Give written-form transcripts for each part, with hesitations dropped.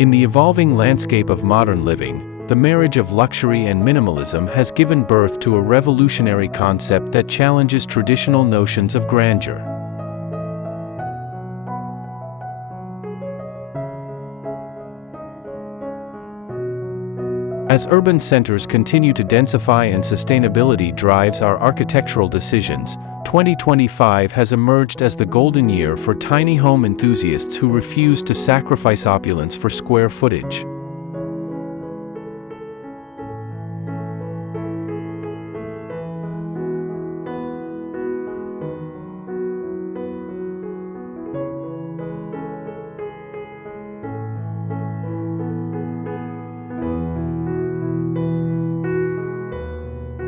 In the evolving landscape of modern living, the marriage of luxury and minimalism has given birth to a revolutionary concept that challenges traditional notions of grandeur. As urban centers continue to densify and sustainability drives our architectural decisions, 2025 has emerged as the golden year for tiny home enthusiasts who refuse to sacrifice opulence for square footage.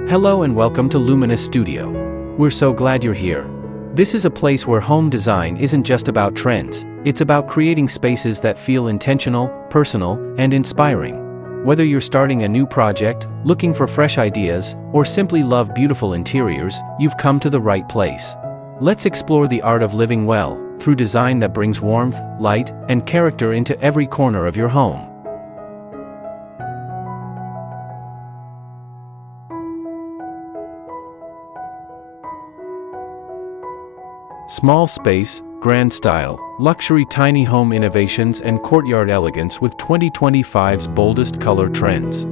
Hello and welcome to Luminous Studio. We're so glad you're here. This is a place where home design isn't just about trends, it's about creating spaces that feel intentional, personal, and inspiring. Whether you're starting a new project, looking for fresh ideas, or simply love beautiful interiors, you've come to the right place. Let's explore the art of living well, through design that brings warmth, light, and character into every corner of your home. Small space, grand style, luxury tiny home innovations and courtyard elegance with 2025's boldest color trends.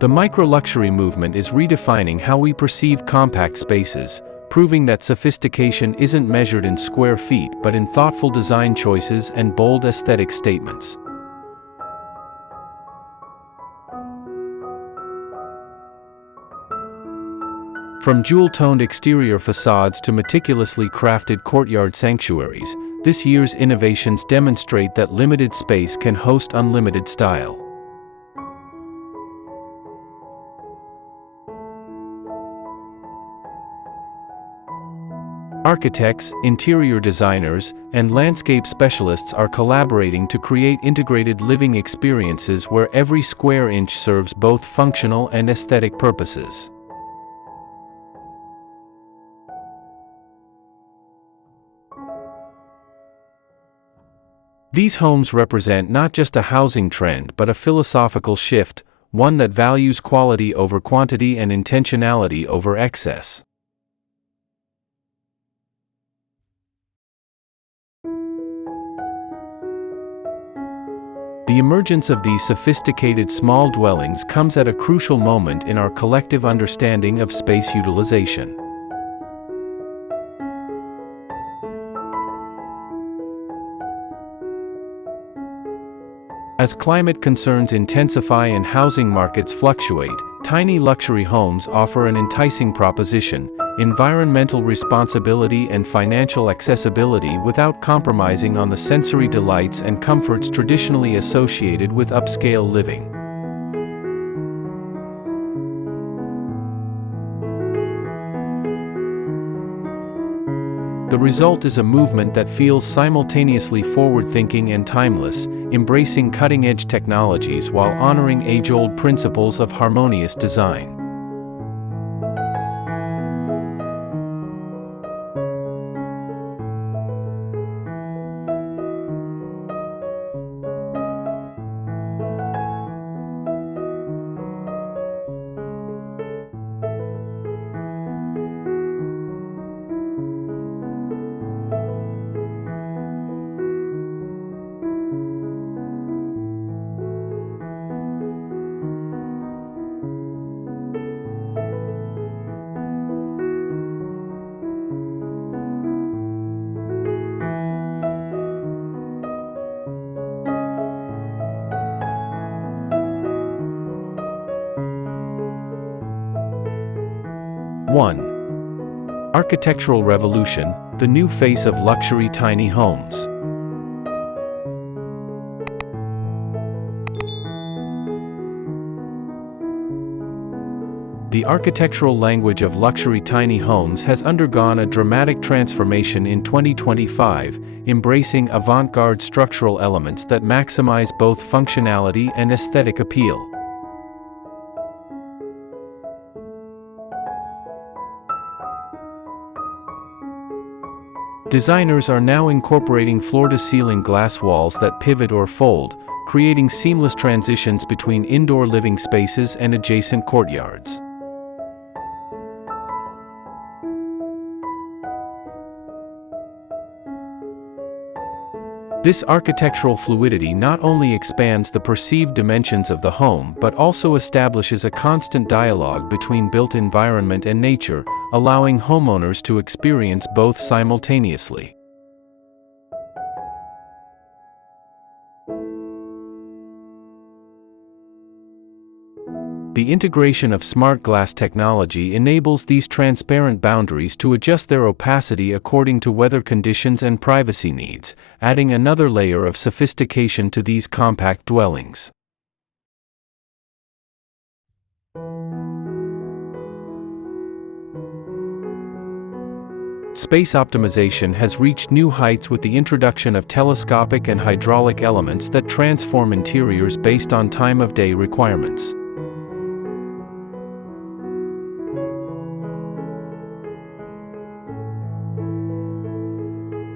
The micro-luxury movement is redefining how we perceive compact spaces, proving that sophistication isn't measured in square feet but in thoughtful design choices and bold aesthetic statements. From jewel-toned exterior facades to meticulously crafted courtyard sanctuaries, this year's innovations demonstrate that limited space can host unlimited style. Architects, interior designers, and landscape specialists are collaborating to create integrated living experiences where every square inch serves both functional and aesthetic purposes. These homes represent not just a housing trend but a philosophical shift, one that values quality over quantity and intentionality over excess. The emergence of these sophisticated small dwellings comes at a crucial moment in our collective understanding of space utilization. As climate concerns intensify and housing markets fluctuate, tiny luxury homes offer an enticing proposition: environmental responsibility and financial accessibility without compromising on the sensory delights and comforts traditionally associated with upscale living. The result is a movement that feels simultaneously forward-thinking and timeless, embracing cutting-edge technologies while honoring age-old principles of harmonious design. Architectural revolution, the new face of luxury tiny homes. The architectural language of luxury tiny homes has undergone a dramatic transformation in 2025, embracing avant-garde structural elements that maximize both functionality and aesthetic appeal. Designers are now incorporating floor-to-ceiling glass walls that pivot or fold, creating seamless transitions between indoor living spaces and adjacent courtyards. This architectural fluidity not only expands the perceived dimensions of the home but also establishes a constant dialogue between built environment and nature, allowing homeowners to experience both simultaneously. The integration of smart glass technology enables these transparent boundaries to adjust their opacity according to weather conditions and privacy needs, adding another layer of sophistication to these compact dwellings. Space optimization has reached new heights with the introduction of telescopic and hydraulic elements that transform interiors based on time of day requirements.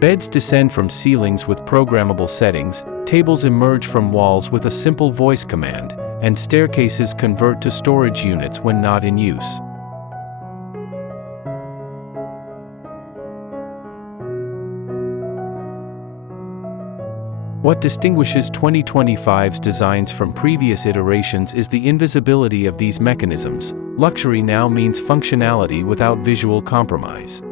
Beds descend from ceilings with programmable settings, tables emerge from walls with a simple voice command, and staircases convert to storage units when not in use. What distinguishes 2025's designs from previous iterations is the invisibility of these mechanisms. Luxury now means functionality without visual compromise.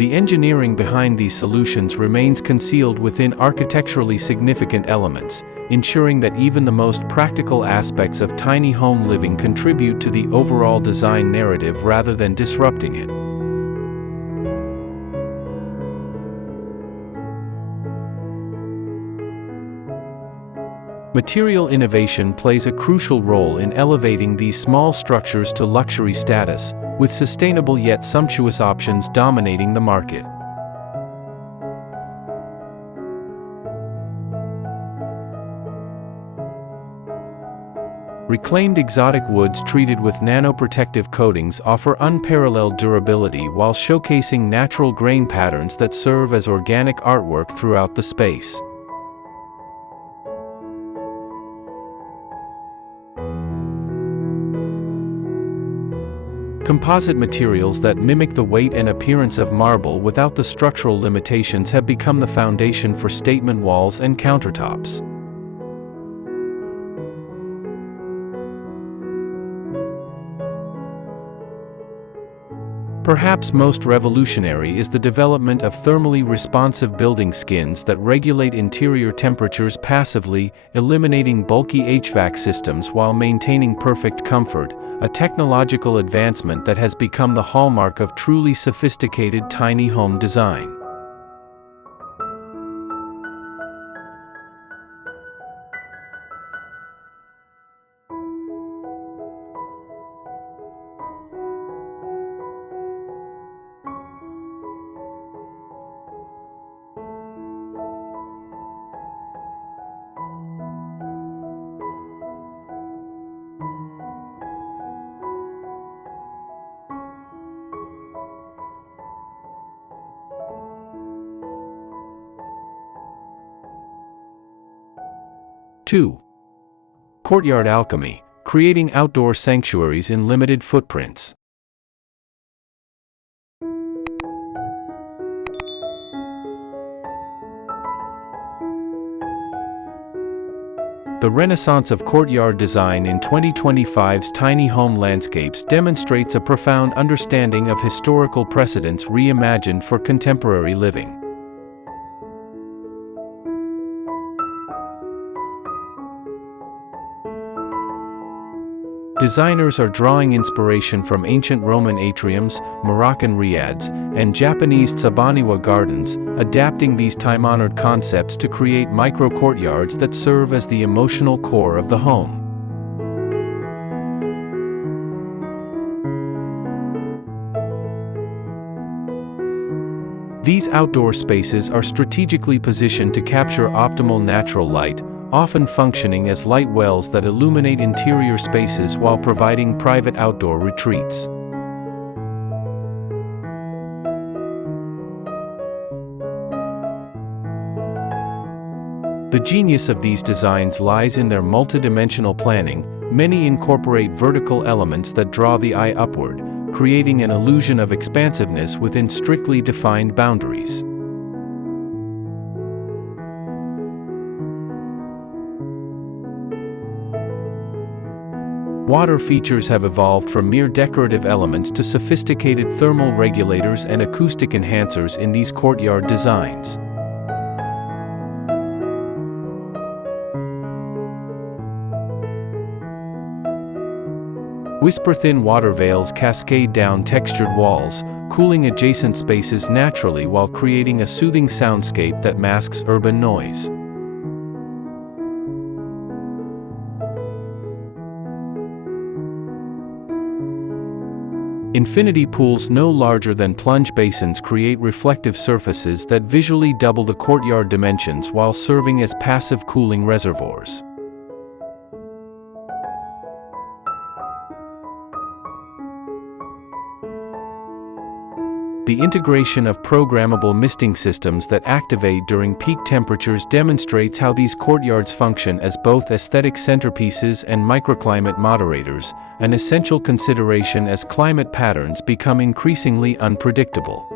The engineering behind these solutions remains concealed within architecturally significant elements, ensuring that even the most practical aspects of tiny home living contribute to the overall design narrative rather than disrupting it. Material innovation plays a crucial role in elevating these small structures to luxury status, with sustainable yet sumptuous options dominating the market. Reclaimed exotic woods treated with nanoprotective coatings offer unparalleled durability while showcasing natural grain patterns that serve as organic artwork throughout the space. Composite materials that mimic the weight and appearance of marble without the structural limitations have become the foundation for statement walls and countertops. Perhaps most revolutionary is the development of thermally responsive building skins that regulate interior temperatures passively, eliminating bulky HVAC systems while maintaining perfect comfort, a technological advancement that has become the hallmark of truly sophisticated tiny home design. Two. Courtyard Alchemy, creating outdoor sanctuaries in limited footprints. The renaissance of courtyard design in 2025's tiny home landscapes demonstrates a profound understanding of historical precedents reimagined for contemporary living. Designers are drawing inspiration from ancient Roman atriums, Moroccan riads, and Japanese tsubaniwa gardens, adapting these time-honored concepts to create micro-courtyards that serve as the emotional core of the home. These outdoor spaces are strategically positioned to capture optimal natural light, often functioning as light wells that illuminate interior spaces while providing private outdoor retreats. The genius of these designs lies in their multidimensional planning. Many incorporate vertical elements that draw the eye upward, creating an illusion of expansiveness within strictly defined boundaries. Water features have evolved from mere decorative elements to sophisticated thermal regulators and acoustic enhancers in these courtyard designs. Whisper-thin water veils cascade down textured walls, cooling adjacent spaces naturally while creating a soothing soundscape that masks urban noise. Infinity pools no larger than plunge basins create reflective surfaces that visually double the courtyard dimensions while serving as passive cooling reservoirs. The integration of programmable misting systems that activate during peak temperatures demonstrates how these courtyards function as both aesthetic centerpieces and microclimate moderators, an essential consideration as climate patterns become increasingly unpredictable.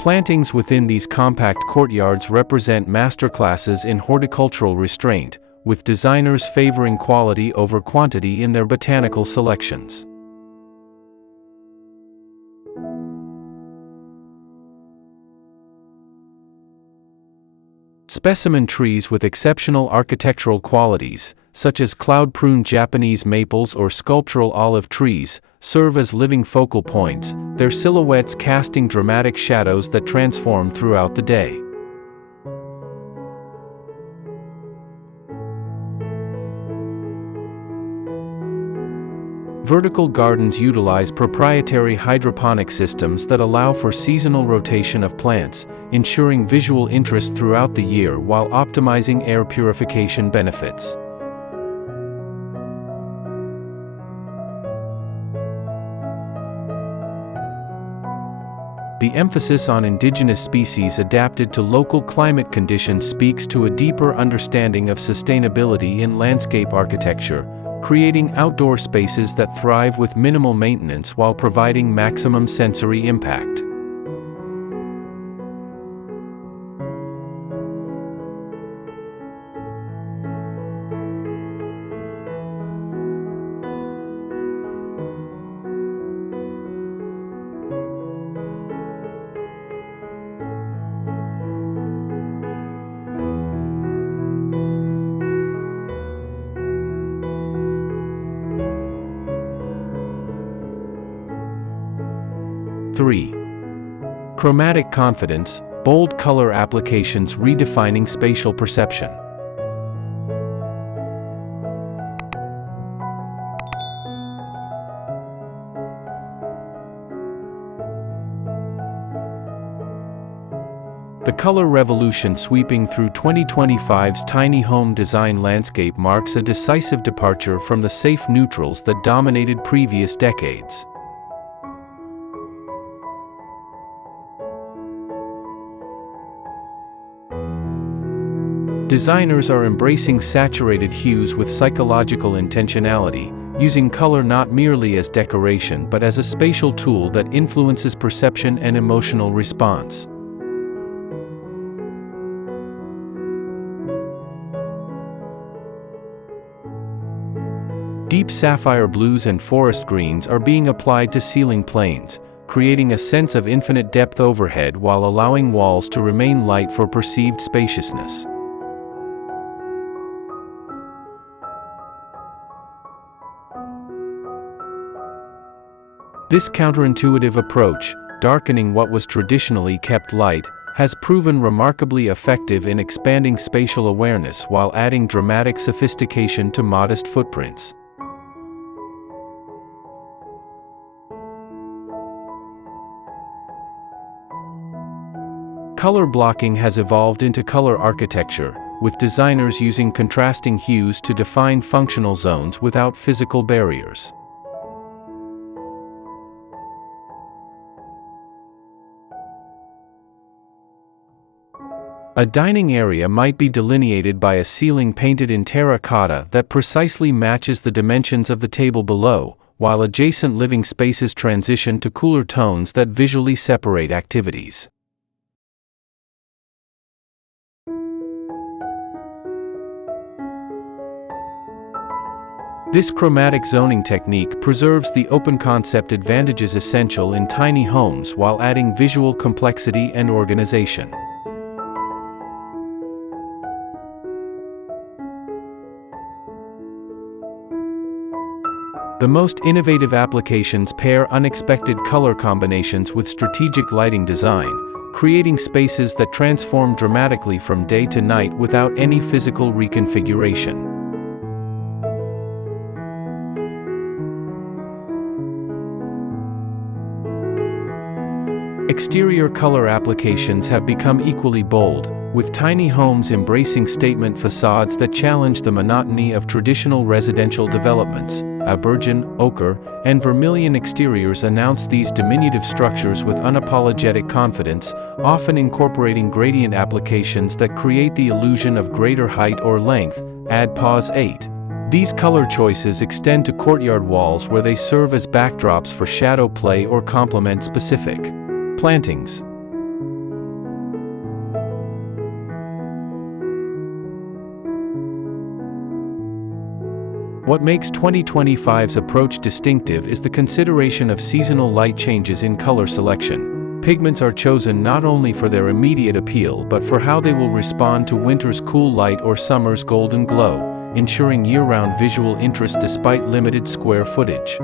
Plantings within these compact courtyards represent masterclasses in horticultural restraint, with designers favoring quality over quantity in their botanical selections. Specimen trees with exceptional architectural qualities, such as cloud-pruned Japanese maples or sculptural olive trees, serve as living focal points, their silhouettes casting dramatic shadows that transform throughout the day. Vertical gardens utilize proprietary hydroponic systems that allow for seasonal rotation of plants, ensuring visual interest throughout the year while optimizing air purification benefits. The emphasis on indigenous species adapted to local climate conditions speaks to a deeper understanding of sustainability in landscape architecture, creating outdoor spaces that thrive with minimal maintenance while providing maximum sensory impact. Three. Chromatic confidence, bold color applications redefining spatial perception. The color revolution sweeping through 2025's tiny home design landscape marks a decisive departure from the safe neutrals that dominated previous decades. Designers are embracing saturated hues with psychological intentionality, using color not merely as decoration but as a spatial tool that influences perception and emotional response. Deep sapphire blues and forest greens are being applied to ceiling planes, creating a sense of infinite depth overhead while allowing walls to remain light for perceived spaciousness. This counterintuitive approach, darkening what was traditionally kept light, has proven remarkably effective in expanding spatial awareness while adding dramatic sophistication to modest footprints. Color blocking has evolved into color architecture, with designers using contrasting hues to define functional zones without physical barriers. A dining area might be delineated by a ceiling painted in terracotta that precisely matches the dimensions of the table below, while adjacent living spaces transition to cooler tones that visually separate activities. This chromatic zoning technique preserves the open concept advantages essential in tiny homes while adding visual complexity and organization. The most innovative applications pair unexpected color combinations with strategic lighting design, creating spaces that transform dramatically from day to night without any physical reconfiguration. Exterior color applications have become equally bold, with tiny homes embracing statement facades that challenge the monotony of traditional residential developments. Aubergine, ochre, and vermilion exteriors announce these diminutive structures with unapologetic confidence, often incorporating gradient applications that create the illusion of greater height or length. Add pause 8. These color choices extend to courtyard walls where they serve as backdrops for shadow play or complement specific plantings. What makes 2025's approach distinctive is the consideration of seasonal light changes in color selection. Pigments are chosen not only for their immediate appeal but for how they will respond to winter's cool light or summer's golden glow, ensuring year-round visual interest despite limited square footage.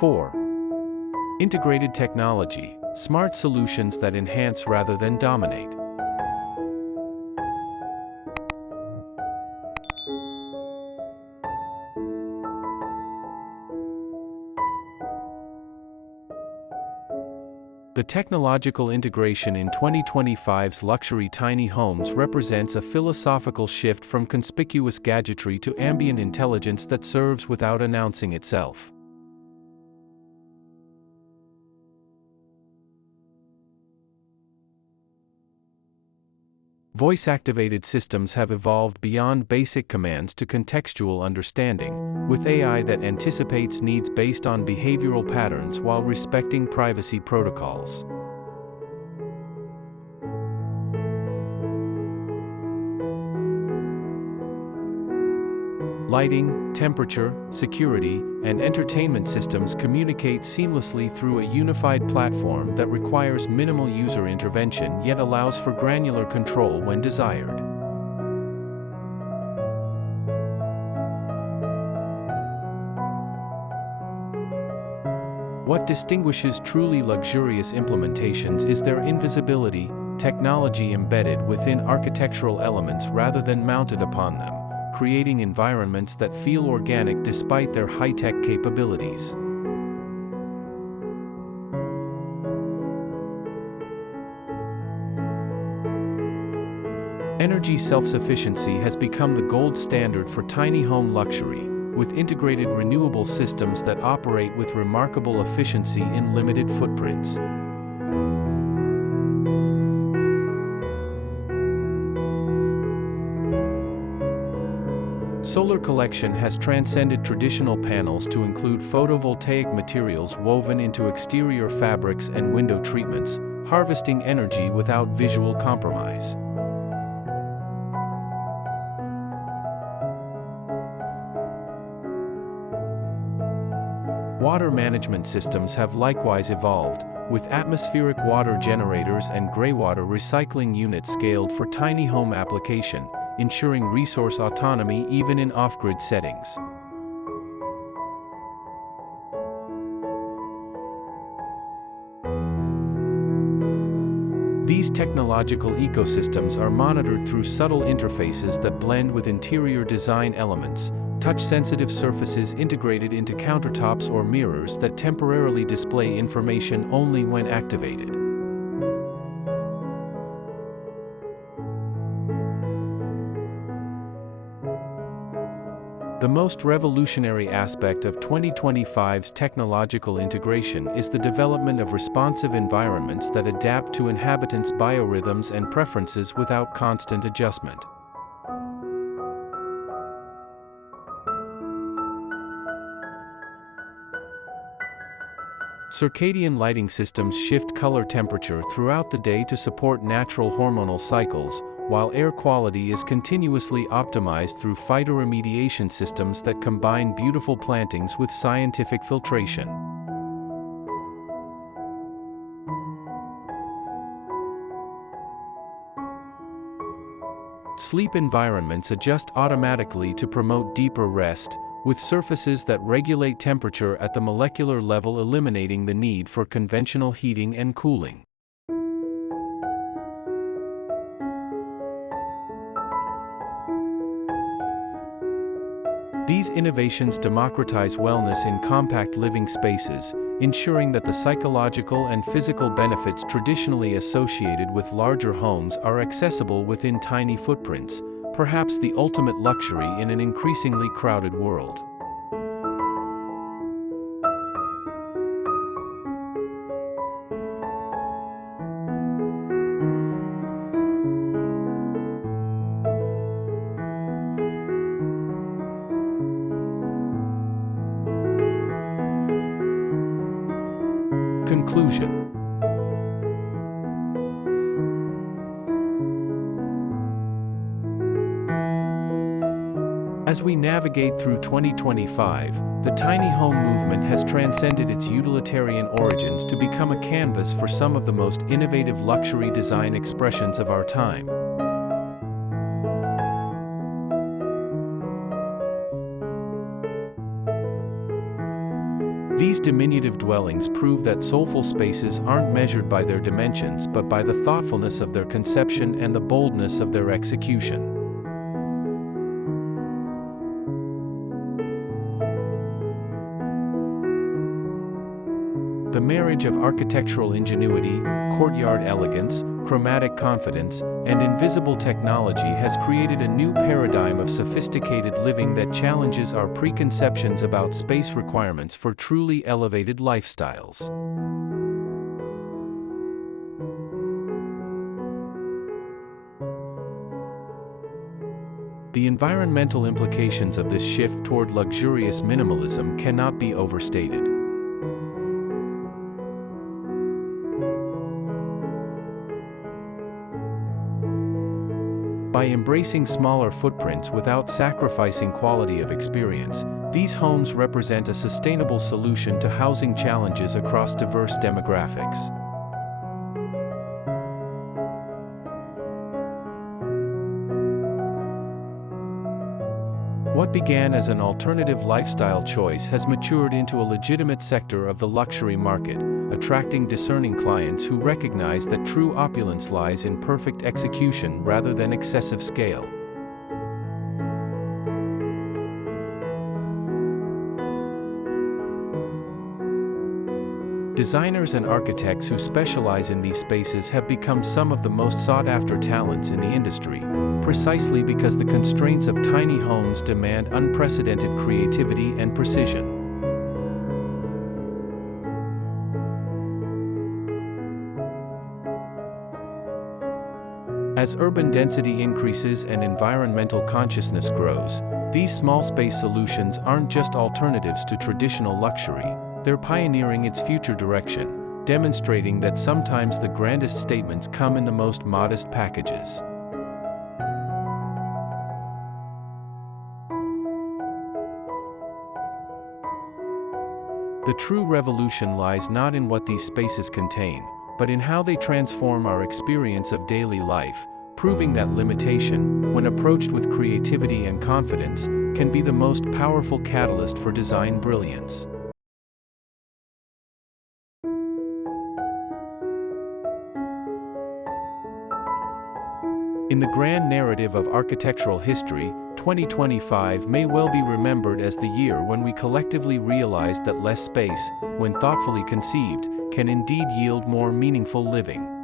Four. Integrated technology, smart solutions that enhance rather than dominate. The technological integration in 2025's luxury tiny homes represents a philosophical shift from conspicuous gadgetry to ambient intelligence that serves without announcing itself. Voice-activated systems have evolved beyond basic commands to contextual understanding, with AI that anticipates needs based on behavioral patterns while respecting privacy protocols. Lighting, temperature, security, and entertainment systems communicate seamlessly through a unified platform that requires minimal user intervention yet allows for granular control when desired. What distinguishes truly luxurious implementations is their invisibility, technology embedded within architectural elements rather than mounted upon them, creating environments that feel organic despite their high-tech capabilities. Energy self-sufficiency has become the gold standard for tiny home luxury, with integrated renewable systems that operate with remarkable efficiency in limited footprints. Solar collection has transcended traditional panels to include photovoltaic materials woven into exterior fabrics and window treatments, harvesting energy without visual compromise. Water management systems have likewise evolved, with atmospheric water generators and greywater recycling units scaled for tiny home application, ensuring resource autonomy even in off-grid settings. These technological ecosystems are monitored through subtle interfaces that blend with interior design elements, touch-sensitive surfaces integrated into countertops or mirrors that temporarily display information only when activated. The most revolutionary aspect of 2025's technological integration is the development of responsive environments that adapt to inhabitants' biorhythms and preferences without constant adjustment. Circadian lighting systems shift color temperature throughout the day to support natural hormonal cycles, while air quality is continuously optimized through phytoremediation systems that combine beautiful plantings with scientific filtration. Sleep environments adjust automatically to promote deeper rest, with surfaces that regulate temperature at the molecular level, eliminating the need for conventional heating and cooling. These innovations democratize wellness in compact living spaces, ensuring that the psychological and physical benefits traditionally associated with larger homes are accessible within tiny footprints, perhaps the ultimate luxury in an increasingly crowded world. Conclusion. As we navigate through 2025, the tiny home movement has transcended its utilitarian origins to become a canvas for some of the most innovative luxury design expressions of our time. These diminutive dwellings prove that soulful spaces aren't measured by their dimensions but by the thoughtfulness of their conception and the boldness of their execution. The marriage of architectural ingenuity, courtyard elegance, chromatic confidence, and invisible technology has created a new paradigm of sophisticated living that challenges our preconceptions about space requirements for truly elevated lifestyles. The environmental implications of this shift toward luxurious minimalism cannot be overstated. By embracing smaller footprints without sacrificing quality of experience, these homes represent a sustainable solution to housing challenges across diverse demographics. What began as an alternative lifestyle choice has matured into a legitimate sector of the luxury market, attracting discerning clients who recognize that true opulence lies in perfect execution rather than excessive scale. Designers and architects who specialize in these spaces have become some of the most sought-after talents in the industry, precisely because the constraints of tiny homes demand unprecedented creativity and precision. As urban density increases and environmental consciousness grows, these small space solutions aren't just alternatives to traditional luxury, they're pioneering its future direction, demonstrating that sometimes the grandest statements come in the most modest packages. The true revolution lies not in what these spaces contain, but in how they transform our experience of daily life, proving that limitation, when approached with creativity and confidence, can be the most powerful catalyst for design brilliance. In the grand narrative of architectural history, 2025 may well be remembered as the year when we collectively realized that less space, when thoughtfully conceived, can indeed yield more meaningful living.